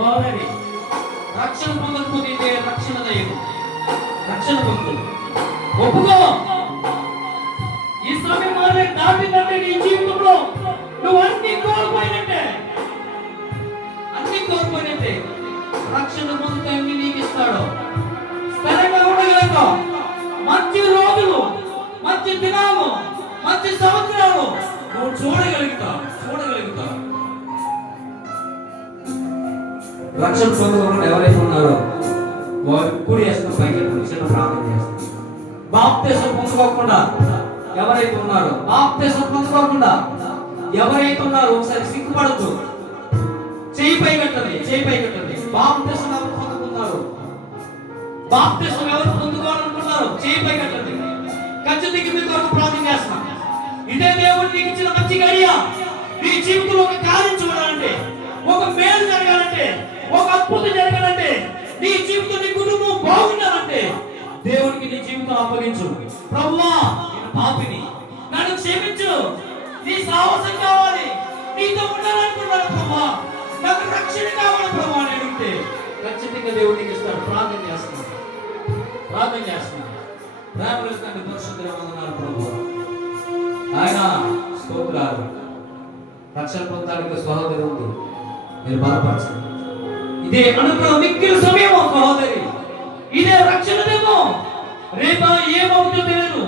సోదరి రక్షణ పొందకపోతే ఇదే రక్షణ దైవం, రక్షణ పొందుతుంది. ఒప్పుకో. ఈ సమయం మారే దాటిందంటే నీ జీవితంలో నువ్వు అన్ని కోల్పోయినట్టే, అన్ని కోల్పోయినట్టే. రక్షణ పొందుతే అన్ని నీకు ఇస్తాడు. స్థిరంగా ఉండగలగా మంచి రోజులు, మంచి దినాలు, మంచి సంవత్సరాలు నువ్వు చూడగలుగుతావు. రక్షణ పొందుకోకుండా ఎవరైతే ఉన్నారో వారు కుడి వేసిన పైకి చిన్న ప్రార్థన చేస్తారు. బాప్తిసం పొందుకోకుండా ఎవరైతే ఉన్నారో, బాప్తిసం పొందుకోకుండా ఎవరైతే ఉన్నారో ఒకసారి సిగ్గుపడద్దు. చేయి పై కట్టండి. బాప్తిసం ఎవరు పొందుకున్నారు, బాప్తిసం ఎవరు పొందుకోవాలనుకున్నారు చేయి పై కట్టండి. ఖచ్చితంగా మీ కొరకు ప్రార్థన చేస్తున్నాం. ఇదే దేవుడు నీకు ఇచ్చిన మంచి గడియ. నీ జీవితంలో ఒక కార్యం చూడాలంటే, ఒక మేలు జరగాలంటే, ఒక అద్భుతం జరగాలంటే, నీ జీవితం, నీ కుటుంబం బాగుండాలంటే దేవునికి నీ జీవితం అప్పగించు. ప్రభువా, నేను పాపిని, నన్ను క్షమించు, నీ సాహసం కావాలి, నీతో ఉండాలనుకున్నాను ప్రభువా, నాకు రక్షణ కావాలి ప్రభువా అని అడిగితే ఖచ్చితంగా దేవుడికి ఇస్తాడు. ప్రార్థన చేస్తున్నాను. రాబోయేటువంటి పరిశుద్ధుల వందనాలు ప్రభువా. ఆయన స్తోత్రాలు. రక్షణ పొందడానికి సహోదరి ఉంది, మీరు బాధపరచండి. ఇదే అనుగ్రహం మిక్కిలి సమయం సహోదరి, ఇదే రక్షణేమో. రేపా ఏమవుతుందో తెలియదు.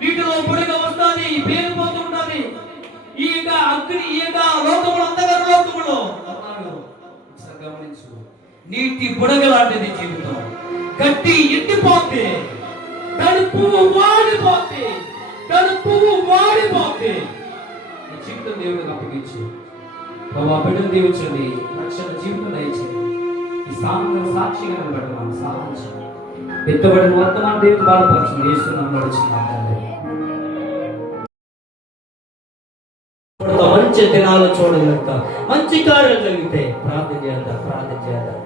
వీటిలో పొడిగా వస్తుంది, పేరుపోతూ ఉండాలి. ఈ యొక్క అగ్ని, ఈ యొక్క లోకములు, అంధకార లోకములో గమనించు. నీటి బుడగ లాంటిది జీవితం. గట్టి ఎండిపోతే, తడుపు వాడిపోతే ఈ జీవితం దేవుడికి అప్పగించు. బాబా బిడ్డను దీవించండి, రక్షణ జీవితం దయచేయండి. ఈ స్థానంలో సాక్షిగా నిలబెట్టమని సాధించండి. ఎత్తబడిన వర్తమాన దేవుడు బాధపరచండి. యేసునామములో వచ్చిన మంచి దినాలు చూడగలుగుతాం, మంచి కార్యాలు జరిగితే ప్రార్థన చేద్దాం.